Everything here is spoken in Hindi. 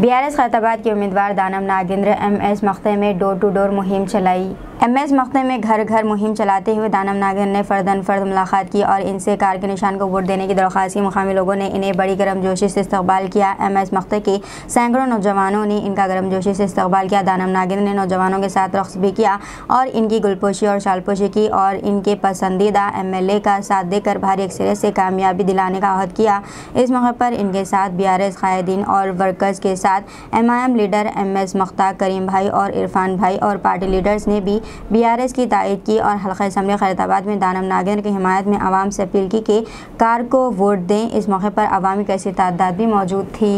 बीआरएस खैरताबाद के उम्मीदवार दानव नागेंद्र एमएस मख्ते में डोर टू डोर मुहिम चलाई। एमएस मख्ते में घर घर मुहिम चलाते हुए दानव नागेंद्र ने फर्दन फर्द मुलाकात की और इनसे कार के निशान को वोट देने की दरख्वास्त की। मुकामी लोगों ने इन्हें बड़ी गर्मजोशी से इस्तकबाल किया। एमएस मख्ते के सैकड़ों नौजवानों ने इनका गर्मजोशी से इस्तकबाल किया। दानव नागेंद्र ने नौजवानों के साथ रक़्स भी किया और इनकी गुलपोशी और शालपोशी की और इनके पसंदीदा एमएलए का साथ देकर भारी अक्सरियत से कामयाबी दिलाने का अहद किया। इस मौके पर इनके साथ बीआरएस कायदीन और वर्कर्स के साथ एमआईएम लीडर एमएस मख्ता, करीम भाई और इरफान भाई और पार्टी लीडर्स ने भी बीआरएस की तायद की और हल्का असम्बली खैरताबाद में दानव नागेंद्र की हिमायत में आवाम से अपील की कि कार को वोट दें। इस मौके पर अवामी कैसी तादाद भी मौजूद थी।